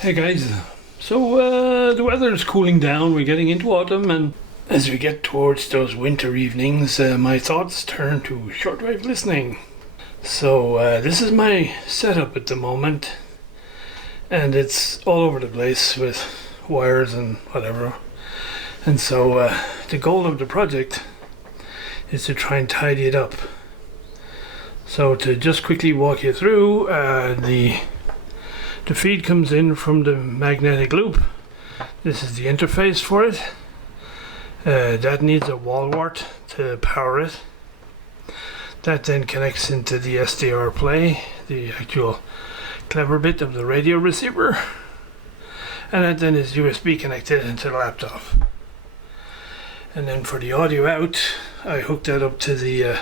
Hey guys, so the weather is cooling down, we're getting into autumn, and as we get towards those winter evenings, my thoughts turn to shortwave listening. So this is my setup at the moment, and it's all over the place with wires and whatever. And so the goal of the project is to try and tidy it up. So to just quickly walk you through, the feed comes in from the magnetic loop. This is the interface for it. That needs a wall wart to power it. That then connects into the SWL play, the actual clever bit of the radio receiver. And that then is USB connected into the laptop. And then for the audio out, I hooked that up to the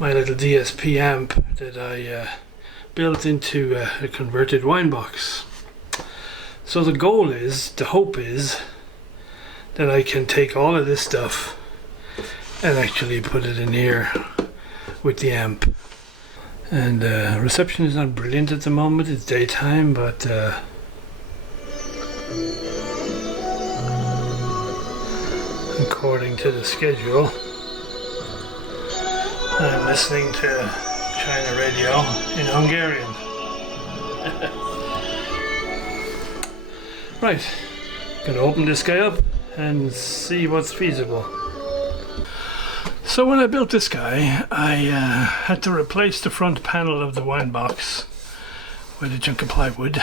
my little DSP amp that I built into a converted wine box. So the goal is, the hope is, that I can take all of this stuff and actually put it in here with the amp. And reception is not brilliant at the moment, it's daytime, but according to the schedule, I'm listening to China radio in Hungarian. Right, gonna open this guy up and see what's feasible. So when I built this guy, I had to replace the front panel of the wine box with a chunk of plywood,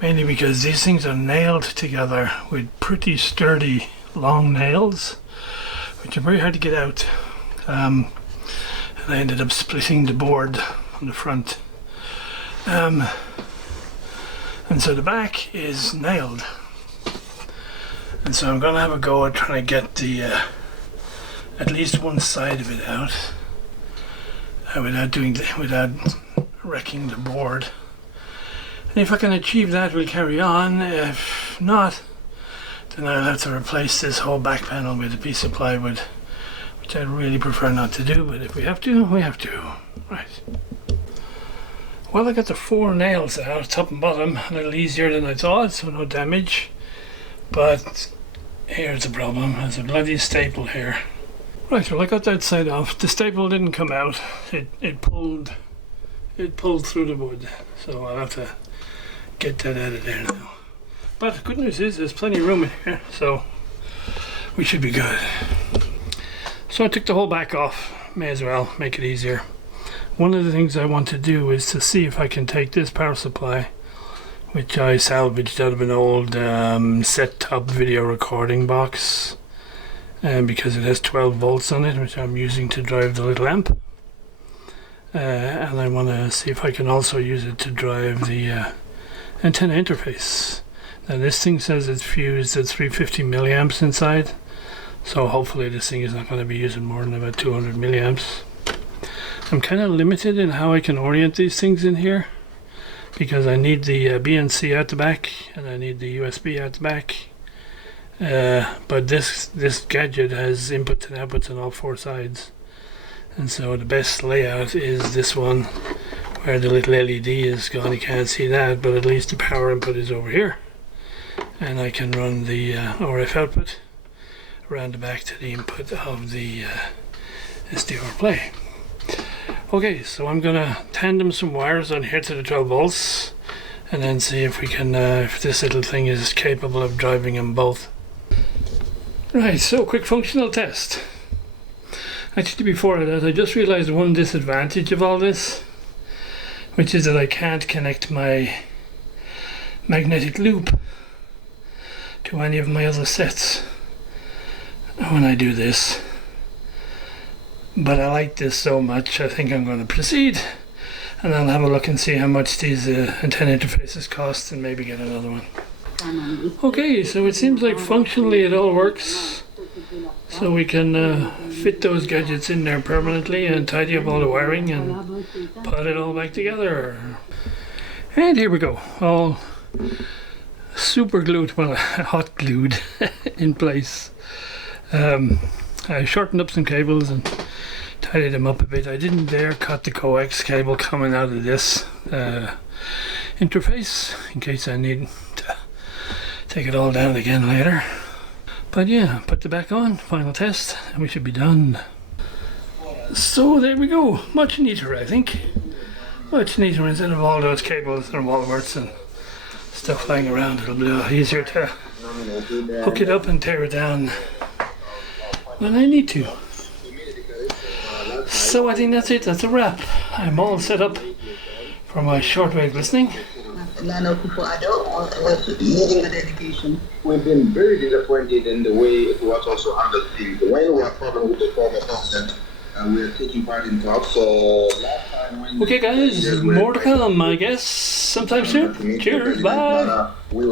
mainly because these things are nailed together with pretty sturdy long nails, which are very hard to get out. And I ended up splitting the board on the front. And so the back is nailed. And so I'm going to have a go at trying to get the at least one side of it out without wrecking the board. And if I can achieve that, we'll carry on. If not, then I'll have to replace this whole back panel with a piece of plywood, which I really prefer not to do, but if we have to, we have to. Right. Well, I got the 4 nails out, top and bottom, a little easier than I thought, so no damage. But here's the problem, there's a bloody staple here. Right, well I got that side off. The staple didn't come out. It pulled through the wood, so I'll have to get that out of there now. But the good news is there's plenty of room in here, so we should be good. So I took the whole back off, may as well make it easier. One of the things I want to do is to see if I can take this power supply, which I salvaged out of an old set-top video recording box, because it has 12 volts on it, which I'm using to drive the little amp. And I want to see if I can also use it to drive the antenna interface. Now this thing says it's fused at 350 milliamps inside. So hopefully this thing is not going to be using more than about 200 milliamps. I'm kind of limited in how I can orient these things in here, because I need the BNC at the back and I need the USB at the back. But this gadget has inputs and outputs on all 4 sides. And so the best layout is this one, where the little LED is gone. You can't see that, but at least the power input is over here. And I can run the RF output around the back to the input of the SWL play. Okay, so I'm gonna tandem some wires on here to the 12 volts and then see if we can if this little thing is capable of driving them both. Right, so quick functional test. Actually, before that, I just realized one disadvantage of all this, which is that I can't connect my magnetic loop to any of my other sets when I do this. But I like this so much, I think I'm going to proceed, and I'll have a look and see how much these antenna interfaces cost and maybe get another one. Okay, so it seems like functionally it all works, so we can fit those gadgets in there permanently and tidy up all the wiring and put it all back together. And here we go, all super glued, well, hot glued in place. I shortened up some cables and tidied them up a bit. I didn't dare cut the coax cable coming out of this. interface in case I need to take it all down again later. But yeah, put the back on, final test, and we should be done. So there we go, much neater I think. Much neater instead of all those cables and wallworts and stuff lying around. It'll be a lot easier to hook it up and tear it down when I need to. So I think that's it, that's a wrap. I'm all set up for my shortwave listening. Needing the dedication. We've been very disappointed in the way it was also handled. When we have problem with the former president, we are taking part in talks. So last time when okay guys, more to come I guess sometime soon. Cheers, bye.